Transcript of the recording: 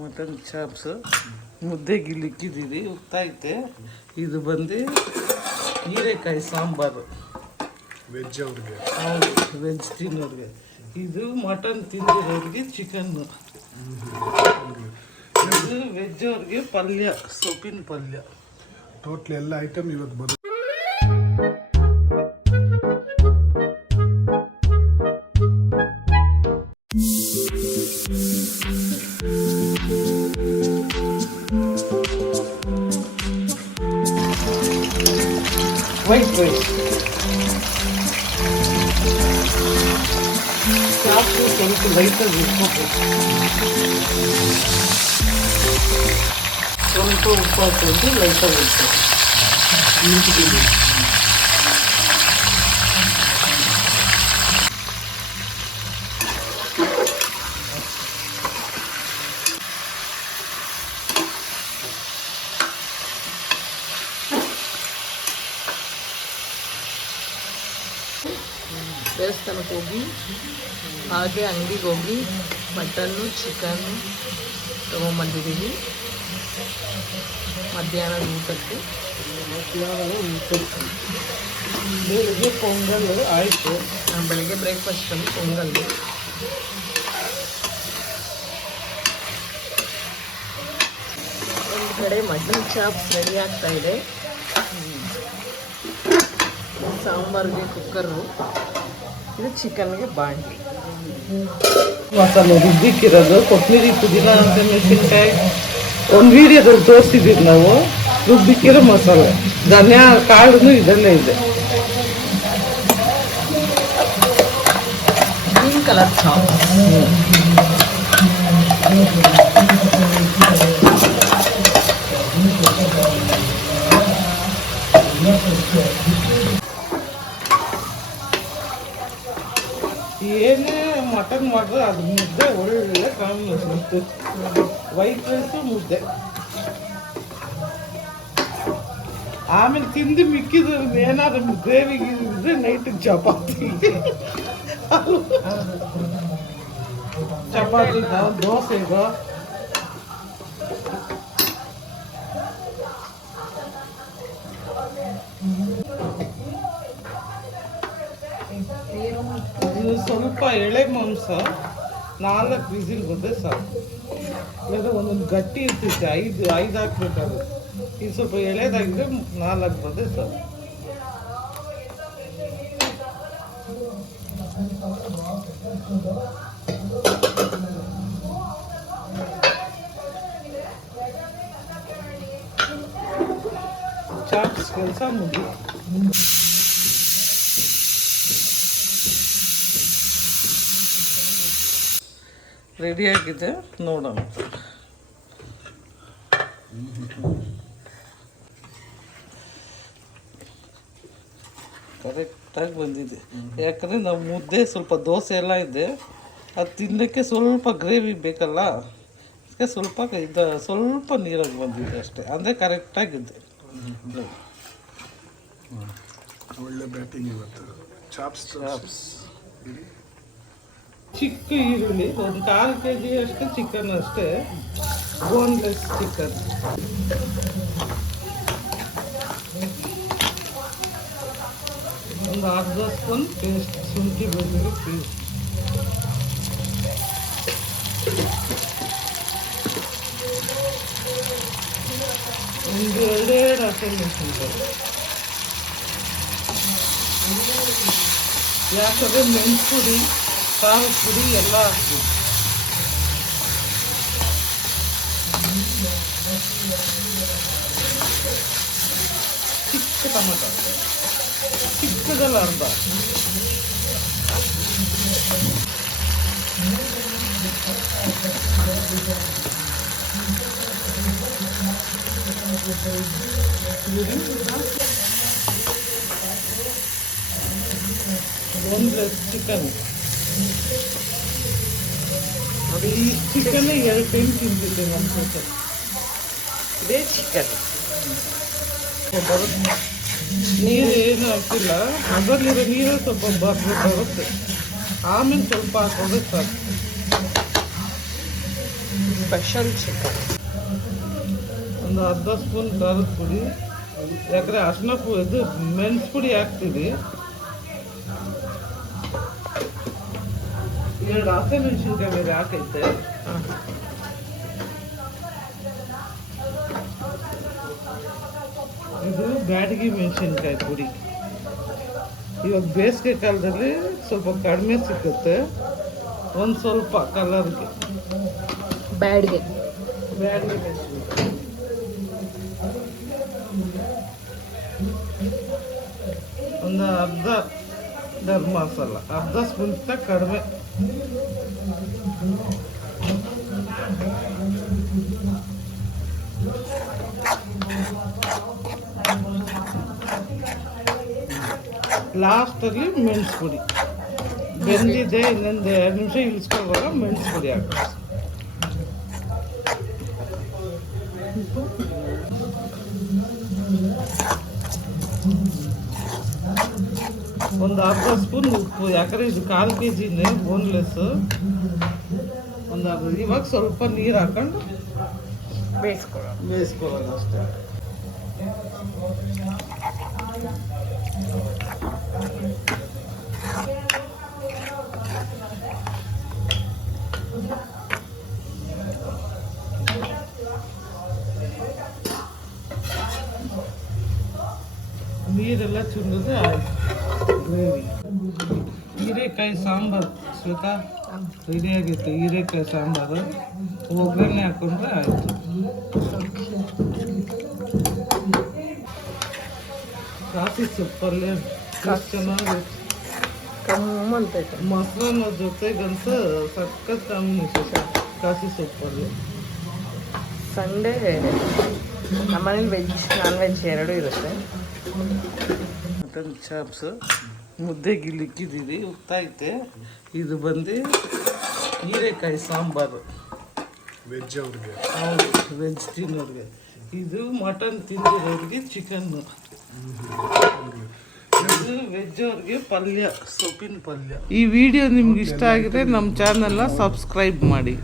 Mutton chops ಮುದ್ದೆಗೆ ಇಕ್ಕಿದ್ದೀವಿ, ಉತ್ತಾಯ್ತೆ. ಇದು ಬಂದು ಹೀರೆಕಾಯಿ ಸಾಂಬಾರು ವೆಜ್ ಅವ್ರಿಗೆ. ಹೌದು, ವೆಜ್ ತಿನ್ನೋರಿಗೆ. ಇದು ಮಟನ್ ತಿಂದಿರೋರಿಗೆ ಚಿಕನ್ನು. ಇದು ವೆಜ್ ಅವ್ರಿಗೆ ಪಲ್ಯ, ಸೊಪ್ಪಿನ ಪಲ್ಯ. ಟೋಟ್ಲಿ ಎಲ್ಲ ಐಟಮ್ ಇವತ್ತು ಬರುತ್ತೆ. ವೈಟ್ ಚಾಪು ಸ್ವಲ್ಪ ಲೈಟಾಗಿ ಇಟ್ಕೋಬೇಕು. ಸ್ವಲ್ಪ ಉಪ್ಪು ಹಾಕೊಂಡು ಲೈಟಾಗಿ ಇಟ್ಕೋಬೇಕು. ದೇವಸ್ಥಾನಕ್ಕೆ ಹೋಗಿ ಹಾಗೆ ಅಂಗಡಿಗೆ ಹೋಗಿ ಮಟನ್ನು ಚಿಕನ್ನು ತೊಗೊಂಬಂದಿದ್ದೀವಿ ಮಧ್ಯಾಹ್ನದ ಊಟಕ್ಕೆ. ಬೆಳಿಗ್ಗೆ ಪೊಂಗಲ್ ಆಯಿತು. ಬೆಳಿಗ್ಗೆ ಬ್ರೇಕ್ಫಾಸ್ಟಲ್ಲಿ ಪೊಂಗಲ್. ಒಂದು ಕಡೆ ಮಟನ್ ಚಾಪ್ಸ್ ರೆಡಿ ಆಗ್ತಾ ಇದೆ. ಸಾಂಬಾರಿಗೆ ಕುಕ್ಕರು, ಇದು ಚಿಕನ್ಗೆ ಬಾಂಡ್ಲಿ. ಮಸಾಲೆ ರುಬ್ಬಿಕ್ಕಿರೋದು ಕೊತ್ತಂಬರಿ, ಪುದೀನ ಅಂತ ಮೆಣಸಿನ್ಕಾಯಿ ಒಂದು ವೀಡಿಯೋದಲ್ಲಿ ತೋರಿಸಿದ್ದೀವಿ ನಾವು. ರುಬ್ಬಿಕ್ಕಿರೋ ಮಸಾಲೆ, ಧನಿಯಾ ಕಾಳು ಇದೆಲ್ಲ ಇದೆ. Green colour chop. ಏನೇ ಮಟನ್ ಮಾಡಿದ್ರೆ ಅದು ಮುದ್ದೆ ಒಳ್ಳೆ ಕಾಂಬಿನೇಷನ್ ಇತ್ತು. ವೈಟ್ ರೈಸು ಮುದ್ದೆ. ಆಮೇಲೆ ತಿಂದು ಮಿಕ್ಕಿದ ಏನಾದ್ರು ಗ್ರೇವಿಗೆ ಇದ್ರೆ ನೈಟಿಗೆ ಚಪಾತಿ. ಚಪಾತಿ ದೋಸೆಗೋ ಇದು ಸ್ವಲ್ಪ ಎಳೆ ಮಾಂಸ 4 ವಿಸಿಲ್ ಬಂದರೆ ಸಾಕು. ಇಲ್ಲಾಂದರೆ ಒಂದೊಂದು ಗಟ್ಟಿ ಇರ್ತೈತೆ, 5 ಹಾಕ್ಬೇಕಾಗುತ್ತೆ. ಇದು ಸ್ವಲ್ಪ ಎಳೆದಾಗಿದ್ರೆ 4 ಬಂದರೆ ಸಾಕು. ಚಾಪ್ಸ್ ಕೆಲಸ ಮುಗಿ. ರೆಡಿಯಾಗಿದೆ, ನೋಡೋಣ. ಕರೆಕ್ಟಾಗಿ ಬಂದಿದೆ. ಯಾಕಂದರೆ ನಾವು ಮುದ್ದೆ ಸ್ವಲ್ಪ ದೋಸೆ ಎಲ್ಲ ಇದೆ, ಅದು ತಿನ್ನೋಕ್ಕೆ ಸ್ವಲ್ಪ ಗ್ರೇವಿ ಬೇಕಲ್ಲ, ಅದಕ್ಕೆ ಸ್ವಲ್ಪ ನೀರಾಗಿ ಬಂದಿದೆ ಅಷ್ಟೇ. ಅಂದರೆ ಕರೆಕ್ಟಾಗಿದೆ. ಒಳ್ಳೆ ಬ್ಯಾಟಿಂಗ್ ಇವತ್ತು. ಚಾಪ್ಸ್ ಚಿಕ್ಕ ಈರುಳ್ಳಿ, ಒಂದು 1/4 kg ಅಷ್ಟು ಚಿಕನ್ ಅಷ್ಟೇ, ಬೋನ್ಲೆಸ್ ಚಿಕನ್. ಒಂದು ಅರ್ಧ ಸ್ಪೂನ್ ಪೇಸ್ಟ್, ಶುಂಠಿ ಬೆಳ್ಳುಳ್ಳಿ ಪೇಸ್ಟ್. ಒಂದು 2 ಹಸಿಮೆಣಸಿನಕಾಯಿ. ಯಾಕಂದರೆ ಮೆಣಸು ಪುಡಿ, ಖಾರದ ಪುಡಿ ಎಲ್ಲ ಹಾಕ್ತೀವಿ. ಚಿಕ್ಕ ಟೊಮಟೊ, ಚಿಕ್ಕದಲ್ಲ ಅರ್ಧ. ಬೋನ್ಲೆಸ್ ಚಿಕನ್ ನೋಡಿ. ಈ ಚಿಕನ್ 2 ಟೈಮ್ ತಿಂತಿದ್ದೆ ನಮ್ಮ ಸೊಸೆ. ಇದೇ ಚಿಕನ್ ನೀರು ಏನು ಹಾಕಿಲ್ಲ, ಅದರಲ್ಲಿರೋ ನೀರು ಸ್ವಲ್ಪ ಬರುತ್ತೆ. ಆಮೇಲೆ ಸ್ವಲ್ಪ ಹಾಕೋದ್ರೆ ಸಾಕು. Special chicken. ಒಂದು ಅರ್ಧ ಸ್ಪೂನ್ ಖಾರದ ಪುಡಿ, ಯಾಕಂದರೆ ಅರ್ಶಿನ ಇದು ಮೆಣಸು ಪುಡಿ ಹಾಕ್ತೀವಿ. 2 ಹಸಿಮೆಣಸಿನ್ಕಾಯಿ ಬೇರೆ ಹಾಕೈತೆ. ಇದು ಬ್ಯಾಡಗಿ ಮೆಣಸಿನ್ಕಾಯಿ ಪುಡಿ. ಇವಾಗ ಬೇಸಿಗೆ ಕಾಲದಲ್ಲಿ ಸ್ವಲ್ಪ ಕಡಿಮೆ ಸಿಕ್ಕುತ್ತೆ, ಒಂದು ಸ್ವಲ್ಪ ಕಲರ್ಗೆ. ಬ್ಯಾಡ್ಗೆ ಮೆಣಸಿನ್ಕಾಯಿ ಒಂದು ಅರ್ಧ ಗರಂ ಮಸಾಲ, ಅರ್ಧ ಸ್ಪೂನ್ಗಿಂತ ಕಡಿಮೆ. ಲಾಸ್ಟಲ್ಲಿ ಮೆಣಸು ಪುಡಿ ಬೆಂದಿದೆ, ಇನ್ನೊಂದು 2 ನಿಮಿಷ ಇಳಿಸ್ಕೊಳ್ಳುವಾಗ ಮೆಣಸು ಪುಡಿ ಹಾಕಿ. ಒಂದು ಅರ್ಧ ಸ್ಪೂನ್ ಉಪ್ಪು, ಯಾಕಂದರೆ ಇದು 1/4 kg ಬೋನ್ಲೆಸ್. ಒಂದು ಅರ್ಧ. ಇವಾಗ ಸ್ವಲ್ಪ ನೀರು ಹಾಕೊಂಡು ಬೇಯಿಸ್ಕೊಳ್ಳೋದು ಅಷ್ಟೇ. ನೀರೆಲ್ಲ ಚುಂದಿದ್ರೆ ಆಯ್ತು ಗ್ರೇವಿ. ಹೀರೆಕಾಯಿ ಸಾಂಬಾರು ಶ್ವೇತಾ ರೆಡಿಯಾಗಿತ್ತು. ಹೀರೆಕಾಯಿ ಸಾಂಬಾರು ಒಗ್ಗರಣೆ ಹಾಕೊಂಡ್ರೆ ಆಯಿತು. ಕಾಫಿ ಸೊಪ್ಪಲ್ಲೇ ಚೆನ್ನಾಗಿ ಮೊಸರನ್ನ ಜೊತೆಗಂತೂ ಸಖತ್ ಕಾಂಬಿನೇಷನ್ ಕಾಫಿ ಸೊಪ್ಪಲ್ಲಿ. ಸಂಡೇ ನಮ್ಮನೇಲಿ ವೆಜ್ ನಾನ್ ವೆಜ್ ಎರಡೂ ಇರುತ್ತೆ. ಮಟನ್ ಚಾಪ್ಸ್ ಮುದ್ದೆಗೆ ಇಲ್ಲಿ ಇಕ್ಕಿದ್ದೀವಿ, ಉತ್ತಾಯ್ತೆ. ಇದು ಬಂದು ಹೀರೆಕಾಯಿ ಸಾಂಬಾರು ವೆಜ್ ಅವ್ರಿಗೆ. ಹೌದು, ವೆಜ್ ತಿನ್ನೋರಿಗೆ. ಇದು ಮಟನ್ ತಿಂದಿರೋರಿಗೆ ಚಿಕನ್ನು. ಇದು ವೆಜ್ ಅವ್ರಿಗೆ ಪಲ್ಯ, ಸೊಪ್ಪಿನ ಪಲ್ಯ. ಈ ವಿಡಿಯೋ ನಿಮ್ಗೆ ಇಷ್ಟ ಆಗಿದ್ರೆ ನಮ್ಮ ಚಾನಲ್ನ ಸಬ್ಸ್ಕ್ರೈಬ್ ಮಾಡಿ.